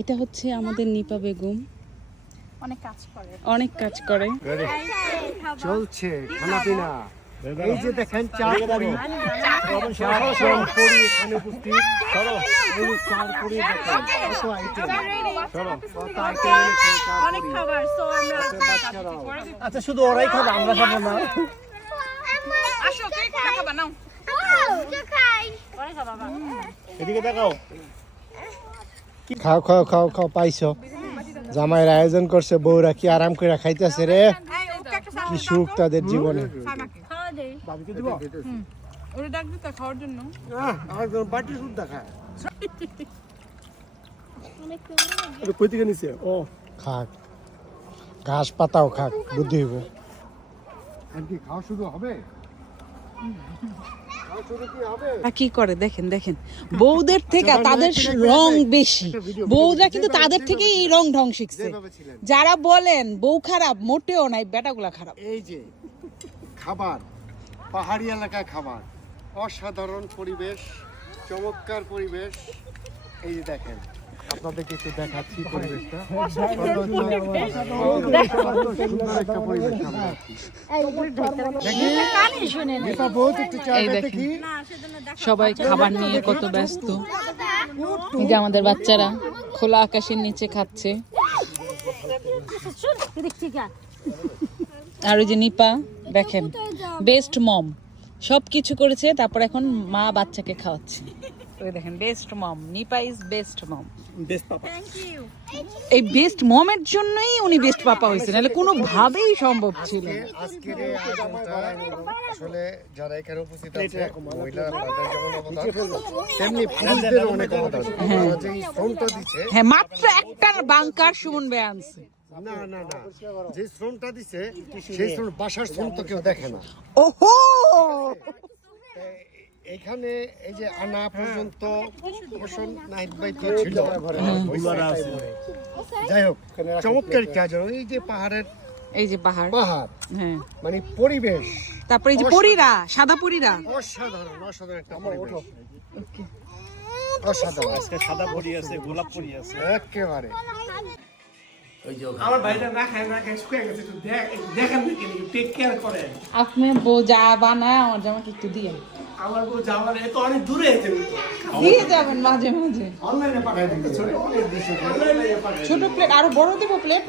এটা হচ্ছে আমাদের নিপা বেগম, অনেক কাজ করে। চলছে খানাপিনা। এই যে দেখেন চার পরি এখানে উপস্থিত। আচ্ছা, শুধু ওরাই খাবে, আমরা খাবো না? এদিকে দেখাও। খাও খাও খাও খাও, পাইছো? জামাইয়ের আয়োজন করছে, বউরা কি আরাম করে খাইতেছে রে, কি সুখ তাদের জীবনে। খাক, ঘাস পাতাও খাক, বুদ্ধি হইব। খাওয়া শুরু হবে। কি করে দেখেন দেখেন, বউদের থেকে তাদের রং বেশি, বউরা কিন্তু তাদের থেকে এই রং ঢং শিখছে। যারা বলেন বউ খারাপ, মোটেও নাই, বেটাগুলা খারাপ। এই যে খাবার, পাহাড়ি এলাকায় খাবার, অসাধারণ পরিবেশ, চমৎকার পরিবেশ। এই যে দেখেন, আপনাদেরকে একটু দেখাচ্ছি পরিবেশটা। সবাই খাবার নিয়ে কত ব্যস্ত। এই যে আমাদের বাচ্চারা খোলা আকাশের নিচে খাচ্ছে। আর ওই যে নিপা দেখেন, বেস্ট মম, সবকিছু করেছে, তারপর এখন মা বাচ্চাকে খাওয়াচ্ছে। ওই দেখেন, best mom, Nipa is best mom, best papa. এই বেস্ট মমের জন্যই উনি বেস্ট পাপা হয়েছে, নাহলে কোনো ভাবেই সম্ভব ছিল না। আজকের এই আয়োজনটা আসলে যারা এখানে উপস্থিত আছে, মহিলারা তাদের যেমন অবদান, তেমনি পুরুষদের অনেক অবদান। তারা যে এই শ্রমটা দিচ্ছে, হ্যাঁ, মাত্র একটা বাংকার সুমন ভাই আনছে। না না না, যে শ্রমটা দিচ্ছে সেই শ্রম, বাসার শ্রম তো কেউ দেখে না। ওহো, এখানে এই যে আনা পর্যন্ত নাহিদ ভাই তো ছিল। যাই হোক, চমৎকার কাজ। এই যে পাহাড়ের, এই যে পাহাড়, হ্যাঁ, মানে পরিবেশ, তারপরে এই যে পরীরা, সাদা পরীরা, অসাধারণ অসাধারণ একটা পরিবেশ। অসাধারণ। আজকে সাদা পরি আছে, গোলাপ পরি আছে, একেবারে। আমার ভাইটা না খায় শুকিয়ে গেছে, একটু দেখেন টেক কেয়ার করেন। আপনি বউ যা বানায় আমার জামাকে একটু দিয়ে, আমার বউ যাওয়ার এত অনেক দূরে আছে, দিয়ে যাবেন মাঝে মাঝে। অনলাইনে পাঠাই দিন, ছোট প্লেট ছোট প্লেট, আরো বড় দেবো প্লেট।